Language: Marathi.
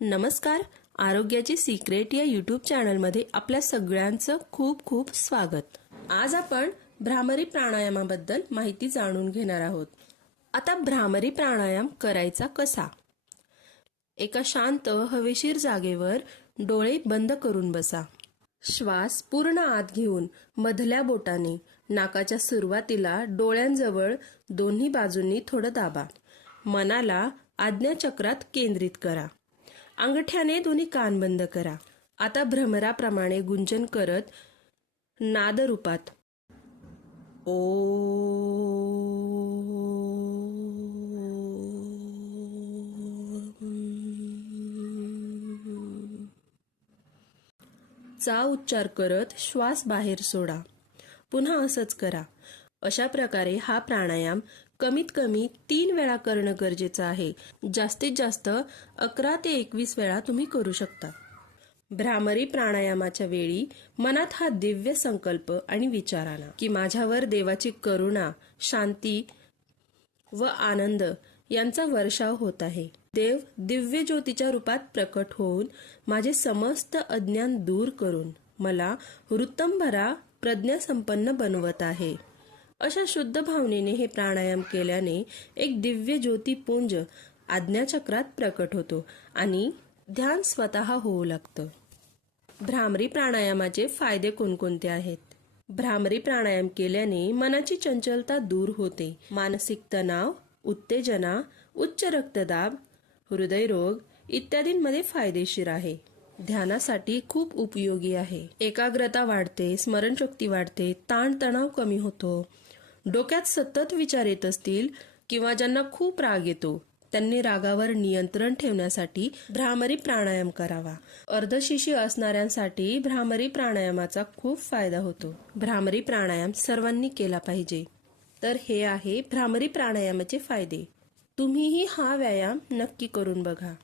नमस्कार आरोग्याची सिक्रेट या यूट्यूब चॅनलमध्ये आपल्या सगळ्यांचं खूप खूप स्वागत. आज आपण भ्रामरी प्राणायामाबद्दल माहिती जाणून घेणार आहोत. आता भ्रामरी प्राणायाम करायचा कसा? एका शांत हवेशीर जागेवर डोळे बंद करून बसा. श्वास पूर्ण आत घेऊन मधल्या बोटाने नाकाच्या सुरुवातीला डोळ्यांजवळ दोन्ही बाजूंनी थोडं दाबा. मनाला आज्ञाचक्रात केंद्रित करा. अंगठ्याने दोन्ही कान बंद करा. आता भ्रमराप्रमाणे गुंजन करत नादरूपात. ओ. चा उच्चार करत श्वास बाहेर सोडा. पुन्हा असंच करा. अशा प्रकारे हा प्राणायाम कमीत कमी तीन वेळा करणं गरजेचं आहे. जास्तीत जास्त अकरा ते एकवीस वेळा तुम्ही करू शकता. भ्रामरी प्राणायामाच्या वेळी मनात हा दिव्य संकल्प आणि विचार आला की माझ्यावर देवाची करुणा शांती व आनंद यांचा वर्षाव होत आहे. देव दिव्य ज्योतीच्या रूपात प्रकट होऊन माझे समस्त अज्ञान दूर करून मला वृत्तंभरा प्रज्ञासंपन्न बनवत आहे. अशा शुद्ध भावनेने हे प्राणायाम केल्याने एक दिव्य ज्योतिपुंज आज्ञाचक्रात प्रकट होतो आणि ध्यान स्वतः होऊ लागतं. भ्रामरी प्राणायामाचे फायदे कोणकोणते आहेत? भ्रामरी प्राणायाम केल्याने मनाची चंचलता दूर होते. मानसिक तणाव उत्तेजना उच्च रक्तदाब हृदयरोग इत्यादींमध्ये फायदेशीर आहे. ध्यानासाठी खूप उपयोगी आहे. एकाग्रता वाढते स्मरणशक्ती वाढते ताणतणाव कमी होतो डोक्यात सतत विचार येत असतील किंवा ज्यांना खूप राग येतो त्यांनी रागावर नियंत्रण ठेवण्यासाठी भ्रामरी प्राणायाम करावा. अर्धशिशी असणाऱ्यांसाठी भ्रामरी प्राणायामाचा खूप फायदा होतो. भ्रामरी प्राणायाम सर्वांनी केला पाहिजे. तर हे आहे भ्रामरी प्राणायामाचे फायदे. तुम्हीही हा व्यायाम नक्की करून बघा.